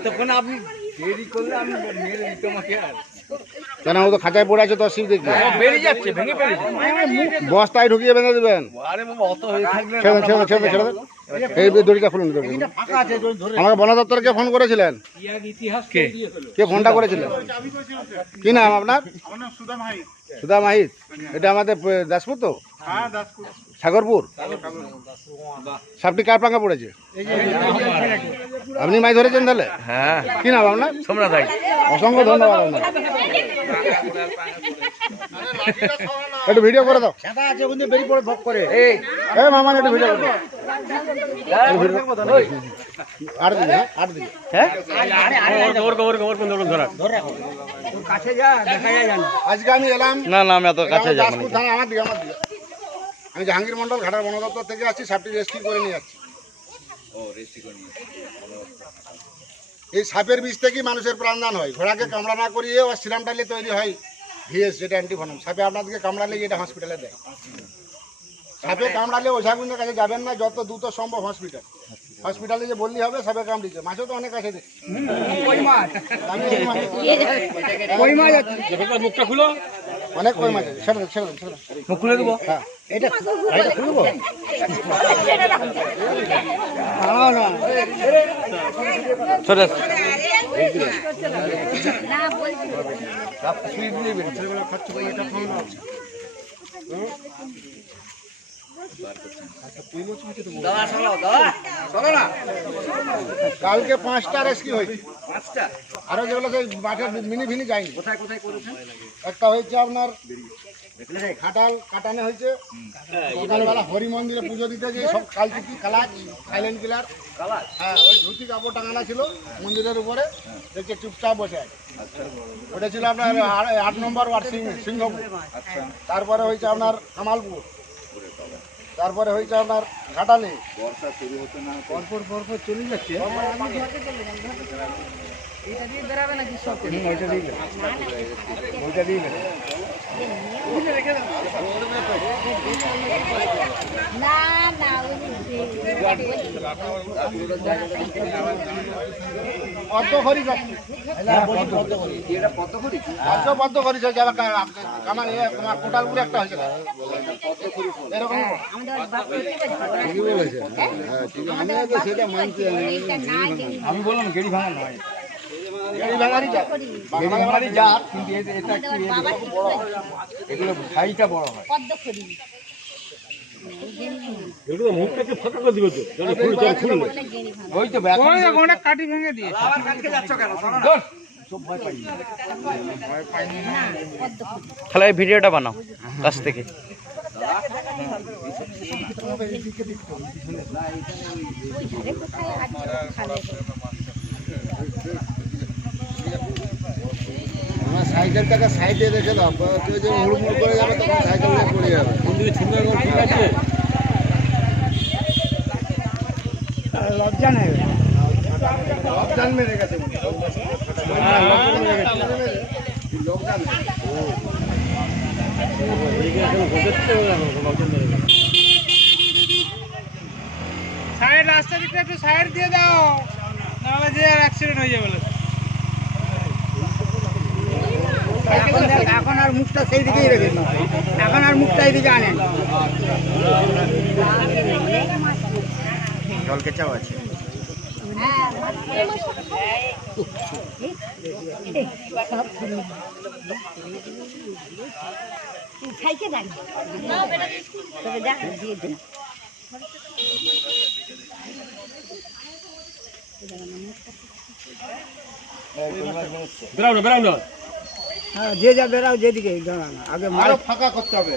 এতক্ষণ আপনি দেরি করলে আমি মেরে দিত আমাকে আর। কেন ও তো খাঁচায় পড়ে আছে তো শিব দেখি বেরিয়ে যাচ্ছে ভেঙে ফেলেছে। বস্তায় ঢুকিয়ে বেঁধে দেবেন? হয়ে ছেড়ে ছেড়ে ছেড়ে ছেড়ে এই দড়িটা খুলুন আমাকে বন দপ্তরকে ফোন করেছিলেন। কে? কে ফোনটা করেছিলেন? কি নাম আপনার? সুধা মাহিত। এটা আমাদের দাসপুর তো? সাগরপুর সাপটি কার পাঙ্গা পড়েছে আপনি মাছ ধরেছেন তাহলে হ্যাঁ কি নাম আপনার তোমরা তাই অসংখ্য ধন্যবাদ আপনার একটু ভিডিও করে দাও এই এই মামা একটু ভিডিও করে দাও আর দিন হ্যাঁ আর দিন আজকে আমি এলাম না না আমি এত কাছে যাব আমার দিকে আমার দিকে আমি জাহাঙ্গীর মন্ডল ঘাটার বন দপ্তর থেকে আসছি সাপটি রেস্কিউ করে নিয়ে যাচ্ছি। এই সাপের বিষ থেকেই মানুষের প্রাণদান হয়। ঘোড়াকে কামড়া না করিয়ে ও সিরাম ডালে তৈরি হয় ভিএস যেটা অ্যান্টিভনম সাপে আপনাদেরকে কামড়ালে এটা হসপিটালে দেয়। সাপে কামড়ালে ওঝাগুনের কাছে যাবেন না যত দ্রুত সম্ভব হসপিটাল হসপিটালে যে বললি হবে সাপে কামড়িছে মাছও তো অনেক আছে? অনেক কই মাছ আছে। ছেড়ে দেন ছেড়ে ছেড়ে মুখ খুলে দেবো? হ্যাঁ। এটা এটা খুলবো? চলে কালকে পাঁচটা রেস্কিউ হয়েছে? আরও যেগুলো মাঠের মিনি ভিনি যায়নি। কোথায় কোথায় করেছেন? একটা হয়েছে আপনার কাটানে হয়েছে। সকালবেলা হরি মন্দিরে পুজো দিতে যে সব কালচিকি কালাচ সাইলেন্ট কিলার হ্যাঁ ওই ধুতি কাপড় টাঙানো ছিল মন্দিরের উপরে। দেখছে চুপচাপ বসে আছে। ওটা ছিল আপনার আট নম্বর ওয়ার্ড সিংহপুর। তারপরে হয়েছে আপনার কামালপুর তারপরে হয়েছে আপনার ঘাটালে। পরপর পরপর চলে যাচ্ছে। ওইটা দিয়ে বেরোবে। না না পদ্ম খরি যাচ্ছে পদ্ম পদ্ম খরি যাচ্ছে আবার কা- কামাল ইয়ে, তোমার কোটালপুরে একটা হয়েছে। এরকম আমি বললাম গেড়ি ভাঙা নয়। জাত কিন্তু এটা একটু বড় হয় এগুলো সাইজটা বড় হয় পদ্ম করি ওই তাহলে এই ভিডিওটা বানাও কাছ থেকে সাইকেলটাকে সাইডে রেখে দাও। কেউ যে হুড়মুড় করে যাবে তখন সাইকেলটা পড়ে যাবে। ঠিক আছে? লকডাউন মেরে গেছে হয়। হ্যাঁ, মেরে গেছে। lockdown সাইড রাস্তা দিকটা একটু সাইড দিয়ে দাও। নাহলে যে আর অ্যাক্সিডেন্ট হয়ে যাবে এখন দেখ, এখন আর মুখটা সেই দিকেই রেখে এখন আর মুখটা এইদিকে আনেন। জল কেচাও আছে। খাইকে দাঁড়ি তবে দিয়ে দিন হ্যাঁ যে যা বেরাও যেদিকে দাঁড়ানো আগে মারো ফাঁকা করতে হবে।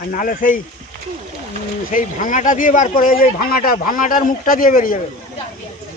আর নাহলে সেই সেই ভাঙাটা দিয়ে বার করে এই যে ভাঙাটা ভাঙাটার মুখটা দিয়ে বেরিয়ে যাবে।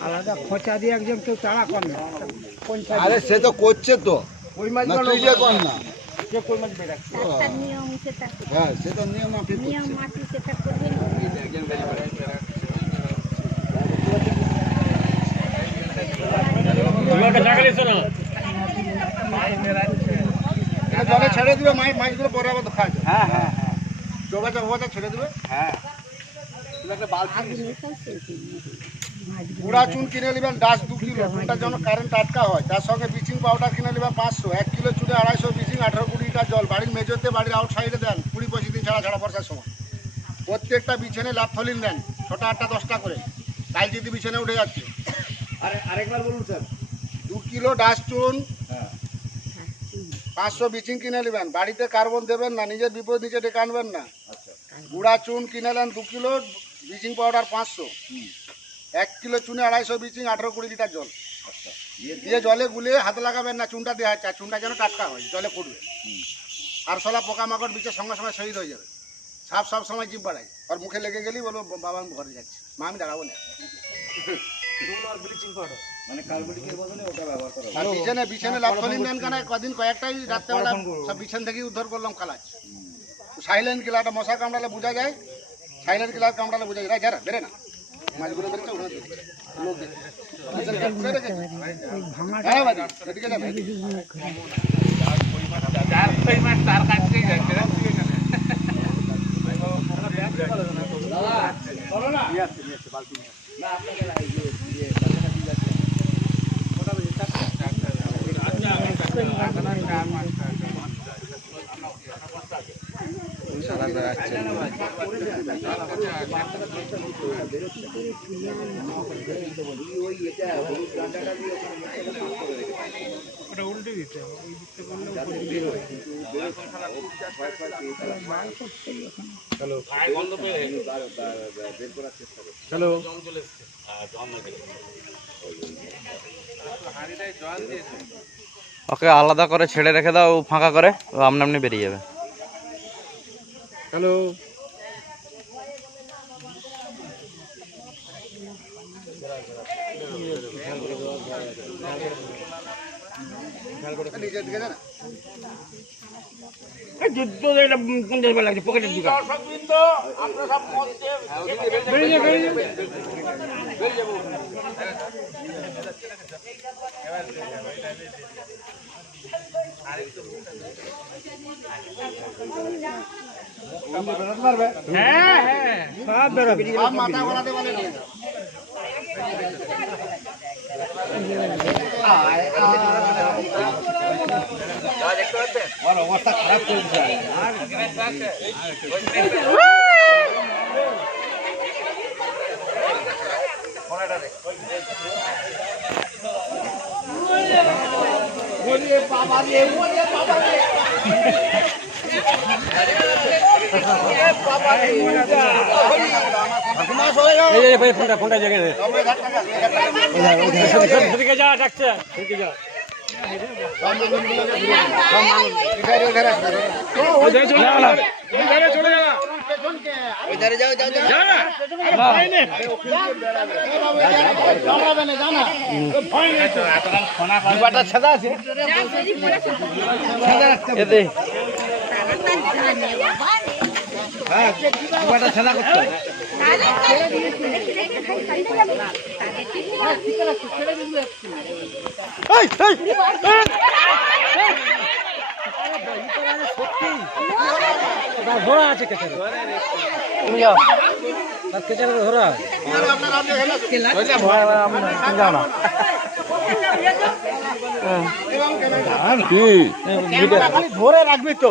আলাদা খোঁচা দিয়ে একজন কেউ তাড়া করে না। আরে সে তো করছে তো। ওই তুই যে কর না। হ্যাঁ সে তো নিয়ম মাফিক নিয়ম মাটি সেটা করবে জলে ছেড়ে দিবে মাছ মাছগুলো পরে আবার খাওয়া হ্যাঁ হ্যাঁ হ্যাঁ। চোখা চোখা ছেড়ে দিবে। হ্যাঁ। গুঁড়া চুন কিনে নেবেন দু কিলো। চুনটার জন্য কারেন্ট আটকা হয়। তার সঙ্গে ব্লিচিং পাউডার কিনে নেবেন পাঁচশো। এক কিলো চুনে আড়াইশো ব্লিচিং আঠারো কুড়ি লিটার জল। বাড়ির বাড়ির আউট সাইডে দেন। কুড়ি পঁচিশ দিন ছাড়া ছাড়া বর্ষার সময়। প্রত্যেকটা বিছানে ল্যাপথলিন দেন। ছটা আটটা দশটা করে। কাল যদি বিছানে উঠে যাচ্ছে। আরে আরেকবার বলুন স্যার। দু কিলো ডাস চুন। হ্যাঁ। পাঁচশো বিচিং কিনে নেবেন। বাড়িতে কার্বন দেবেন না নিজের বিপদ নিজে ডেকে আনবেন না। আচ্ছা। গুঁড়া চুন কিনে নেন দু কিলো। ব্লিচিং পাউডার পাঁচশো এক কিলো চুনে আড়াইশো ব্লিচিং আঠারো কুড়ি লিটার জল। আচ্ছা দিয়ে জলে গুলিয়ে হাত লাগাবেন না চুনটা দেওয়া হচ্ছে চুনটা যেন টাটকা হয় জলে ফুটবে। আরশোলা পোকামাকড় বিচে সঙ্গে সঙ্গে শহীদ হয়ে যাবে। সাপ সব সময় জিভ বাড়ায়। আর মুখে লেগে গেলেই বলব বাবা আমি ঘরে যাচ্ছি। মা আমি দাঁড়াবো না। মানে কার্বলিকের বদলে ওটা ব্যবহার করা আর বিছানে বিছানে নেন কেন কদিন কয়েকটাই রাত্রেবেলা সব বিছান থেকে উদ্ধার করলাম সাইলেন্ট কিলাটা মশা কামড়ালে বোঝা যায় সাইলেন্ট কিলার কামড়ালে বোঝা যায় যারা বেরে না মাছগুলো বেরোচ্ছে ওখানে দেখবে। লোক দেখবে। বিছানে হ্যাঁ যাবে। ওকে আলাদা করে ছেড়ে রেখে দাও ফাঁকা করে ও আমনি আমনি বেরিয়ে যাবে। হ্যালো। নিজের দিকে হাজার টাকা, দুই হাজার টাকা। সব লোকজনগুলোকে ঘুরিয়ে দিন। সব মানুষ, এধারে এধারে আসবে। পেছনকে, আরে কামড়াবে না, জানা। বিবাটা সাদা আছে এতে হ্যাঁ বিবাটা সাদা করতে হবে। তুমি যাও আপনার আপনি হেলে আসুন। যাও না ধরে রাখবি তো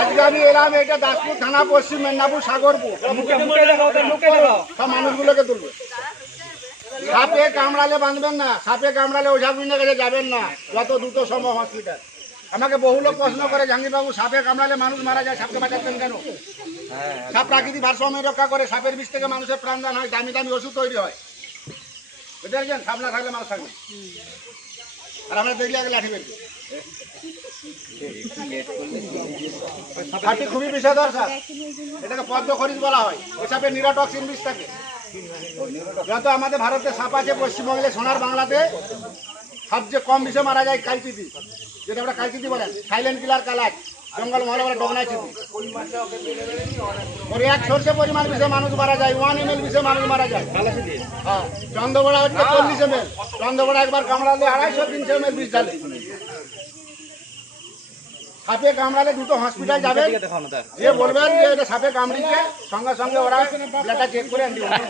আজকে আমি এলাম এটা দাসপুর থানা পশ্চিম মেদিনীপুর সাগরপুর। সব মানুষগুলোকে তুলবে। সাপে কামড়ালে বাঁধবেন না সাপে কামড়ালে ওঝা বুঝে কাছে যাবেন না যত দ্রুত সম্ভব হসপিটাল। আমাকে বহু লোক প্রশ্ন করে জাহাঙ্গীরবাবু সাপে কামড়ালে মানুষ মারা যায় সাপকে বাঁচাচ্ছেন কেন? সাপ প্রাকৃতিক ভারসাম্য রক্ষা করে সাপের বিষ থেকে মানুষের প্রাণদান হয় দামি দামি ওষুধ তৈরি হয়। বুঝতে পারছেন সাপ না থাকলে মানুষ আর আমরা দেখলে আগে লাঠি বেরবে। খাঁটি খুবই বিষধর সাপ এটাকে পদ্ম খরিজ বলা হয়। ওই সাপের নিরাটক্সিন বিষ থাকে যত আমাদের ভারতে সাপ আছে পশ্চিমবঙ্গে সোনার বাংলাতে। সবচেয়ে কম বিষে মারা যায়, কালচিতি। যেটা আমরা কালচিতি বলেন সাইলেন্ট কিলার কালাজ জঙ্গল মহলে বলে ডগনাই চিতি ওর এক সর্ষে পরিমাণ বিষে মানুষ মারা যায় ওয়ান এম এল বিষে মানুষ মারা যায়। হ্যাঁ হচ্ছে চল্লিশ এম এল একবার কামড়ালে আড়াইশো, তিনশো এম এল সাপে কামড়ালে দুটো হসপিটাল যাবেন যে বলবেন যে এটা সাপে কামড়িছে, সঙ্গে সঙ্গে ওরা ব্লাডটা চেক করে আনতে বলবে।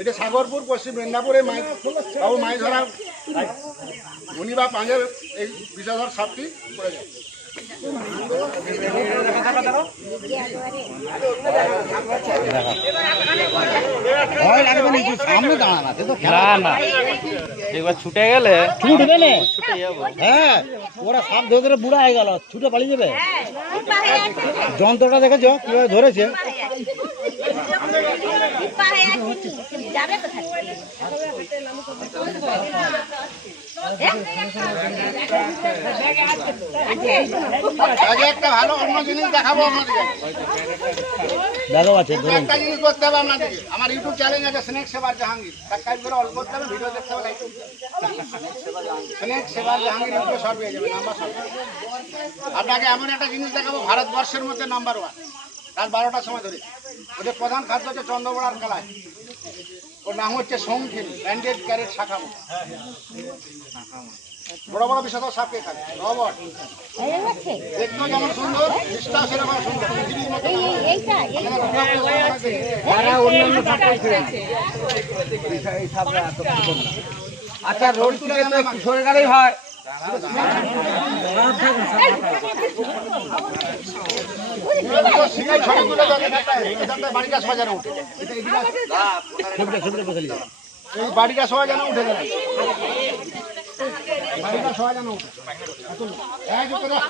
এটা সাগরপুর, পশ্চিম মেদিনীপুরে মাছ বাবু মাছ ধরা উনি বা পাঁচের এই বিষধর সাপটি পড়ে যায়। না একবার ছুটে গেলে ছুটবে না হ্যাঁ ওরা সাপ ধরে ধরে বুড়া হয়ে গেল ছুটে পালিয়ে যাবে? হ্যাঁ, যন্ত্রটা দেখেছ কীভাবে ধরেছে? যাবে কোথায়? আগে একটা ভালো অন্য জিনিস দেখাবো আছে ধরুন। একটা জিনিস করতে হবে আপনাদেরকে। আমার ইউটিউব চ্যানেল আছে স্নেক সেবার জাহাঙ্গীর। সাবস্ক্রাইব করে অল করতে হবে ভিডিও দেখতে হবে স্নেক সেবার জাহাঙ্গীর ইউটিউবে সব পেয়ে যাবে নাম্বার সব। আপনাকে এমন একটা জিনিস দেখাবো ভারতবর্ষের মধ্যে নাম্বার ওয়ান রাত বারোটার সময় ধরে। ওদের প্রধান খাদ্য হচ্ছে চন্দ্রবড়ার কালায়। ওর নাম হচ্ছে শঙ্খিল ব্যান্ডেড ক্যারেট শাখা মতো। বড় বড় বিষয় সাপে রবট। হয়ে যেমন সুন্দর দৃষ্টাও সেরকম সুন্দর। এই আচ্ছা রোড থেকে তো একটু সরে গেলেই হয়। বাড়িটা সবাই যেন উঠে এই বাড়িটা সবাই যেন উঠে যায় বাড়িটা সবাই যেন উঠে আসুন। এই যে তোরা-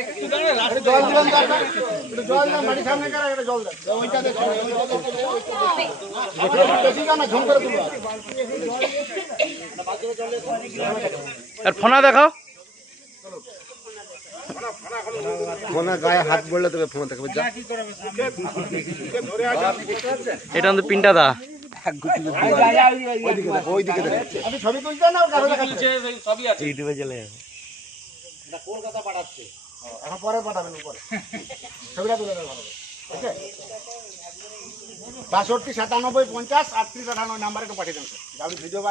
একটু জল দিলাম জল দাও বাড়ির সামনে জল দাও ওইটা দেখো ওইটা দেখো ওইটা দেখো বেশি কেন ঝুম করে তুলো আর ফোনা দেখাও ফোনে গায়ে হাত বললে তবে ফোন দেখাবে যা। এটা কিন্তু পিনটা দা। ওইদিকে দেখো। আপনি ছবি তুলছেন না কারও দেখাচ্ছে ইউটিউবে চলে যাবে এখন পরে পাঠাবেন উপরে। ছবিটা তুলে দেবেন ভালো করে। ঠিক আছে বাষট্টি সাতানব্বই পঞ্চাশ আটত্রিশ আটানব্বই নাম্বারে একটু পাঠিয়ে দেন স্যার। আপনি ভিডিও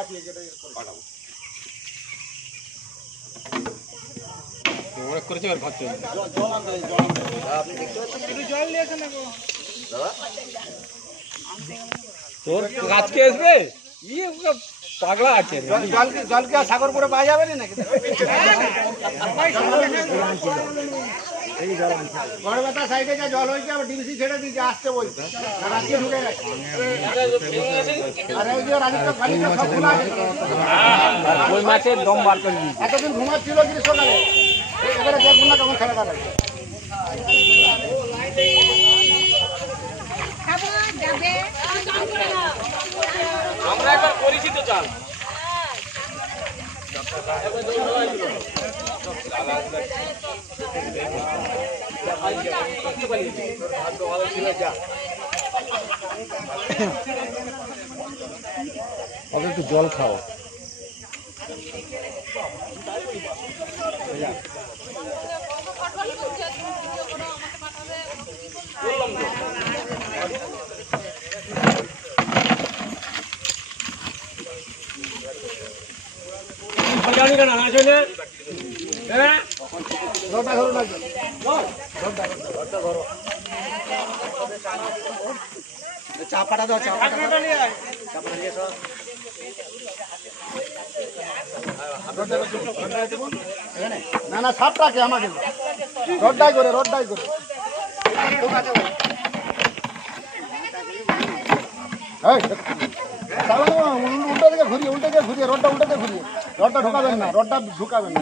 বা কি যেটা করে তোর আজকে আসবে পাগলা আছে। জল জলকে সাগর করে কি পাওয়া যাবে নাকি? বড় কথা সাইডে যা জল হয়েছে আবার ডিবিসি ছেড়ে দিয়েছে আসতে বলছে। আর আজকে ঢুকে গেছে। আর এই যে সব খোলা আছে। ওই মাছের দম বার করে দিই এতদিন ঘুমাচ্ছিল গ্রীষ্মকালে। এবারে দেখুন না কেমন লাগে। আমরা একবার করেছি চাল। ওকে একটু জল খাও। জানি কেন? আসলে হ্যাঁ দাও নিয়ে? না না সাপটাকে আমাকে দাও। রোডটাই করে রোডটাই করে উল্টো দিকে ঘুরিয়ে, উল্টো দিকে ঘুরিয়ে রোডটা উল্টো দিকে ঘুরিয়ে রোডটা ঢুকাবেন না রোডটা ঢুকাবেন না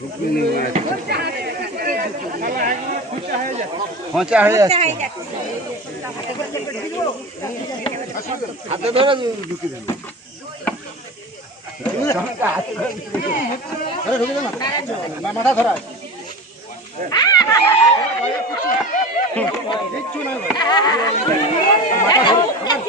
সব মানুষগুলো ঘুরেছে নিচের দিকে দেয় না, ওই ওইভাবে নয় এইভাবে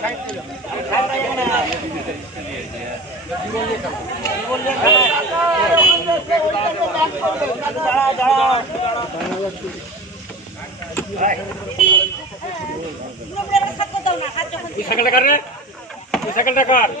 দে না না, মাথা ধরা আছে। কিচ্ছু নাই ভাই।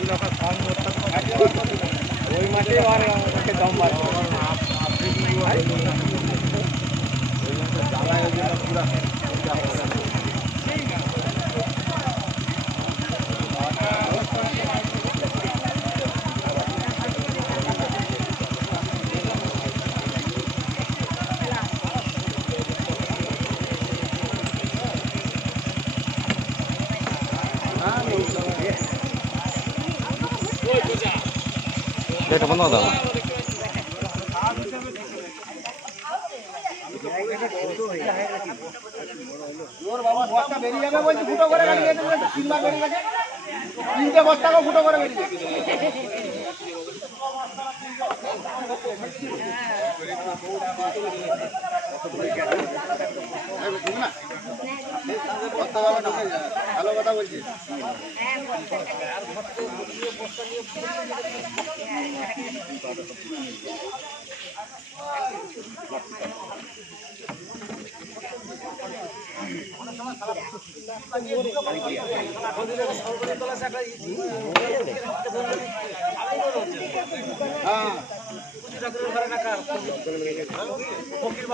ফুটো করে গাড়ি গেছে বলছে, তিনবার বেরিয়ে গেছে তিনটে বস্তাকে ফুটো করে বেরিয়ে গেছে ভালো কথা বলছি হ্যাঁ। গোটা ঘর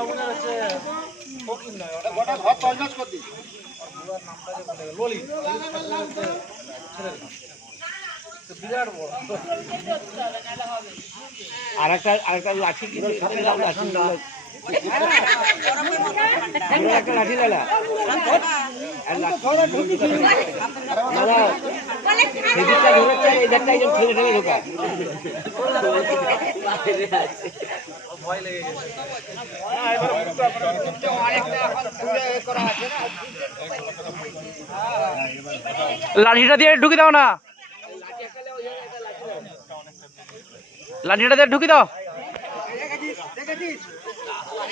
তজনজ করে দিই আর একটা আর একটা লাঠি কি? লাঠিটা দিয়ে ঢুকি দাও না। লাঠিটা দিয়ে ঢুকি দাও। যাদের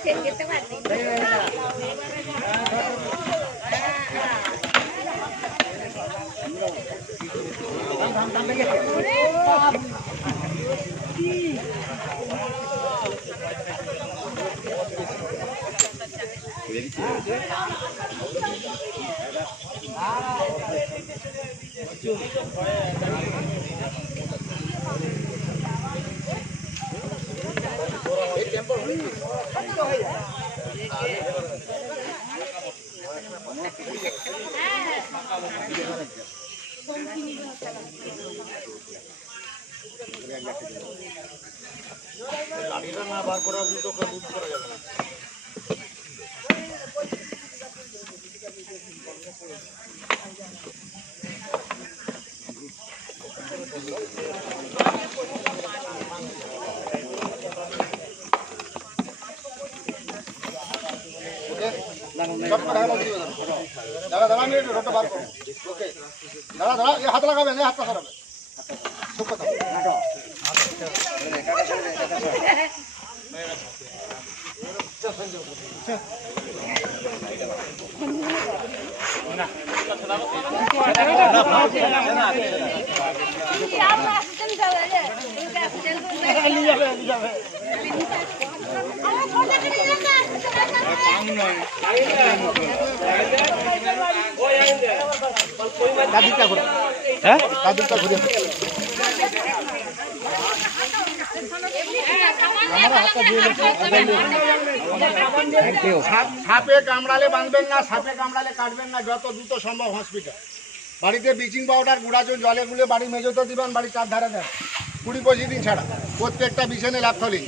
পাচ্ছেন যেতে পারছেন সব করে হাত দিয়ে দাও। দাঁড়া দাঁড়া আমি একটু রোডটা বার করব ওকে দাঁড়া দাঁড়া এই হাত লাগাবেন এই ঘুরে সাপ- কামড়ালে বাঁধবেন না, সাপে কামড়ালে কাটবেন না, যত দ্রুত সম্ভব হসপিটাল বাড়িতে ব্লিচিং পাউডার গুঁড়াচুন জলে গুলে বাড়ি মেজোতে দিবেন, বাড়ি চার ধারে দেন। কুড়ি পঁচিশ দিন ছাড়া। প্রত্যেকটা বিছানে ল্যাপথলিং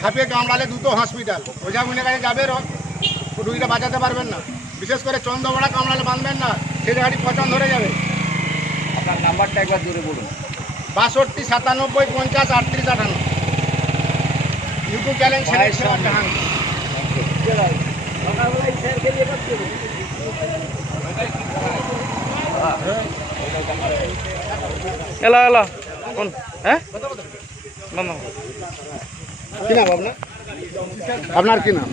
সাপে কামড়ালে দুটো হসপিটাল ওঝা গুনে কাছে যাবে রুগীটা বাঁচাতে পারবেন না। বিশেষ করে চন্দ্রবড়া কামড়ালে বাঁধবেন না। সে জায়গাটি পচন ধরে যাবে। আপনার নাম্বারটা একবার জোরে বলুন। বাষট্টি সাতানব্বই পঞ্চাশ আটত্রিশ আটান্ন। ইউটিউব চ্যানেল এলো এলো। কোন? হ্যাঁ? কি নাম আপনার? আপনার কি নাম?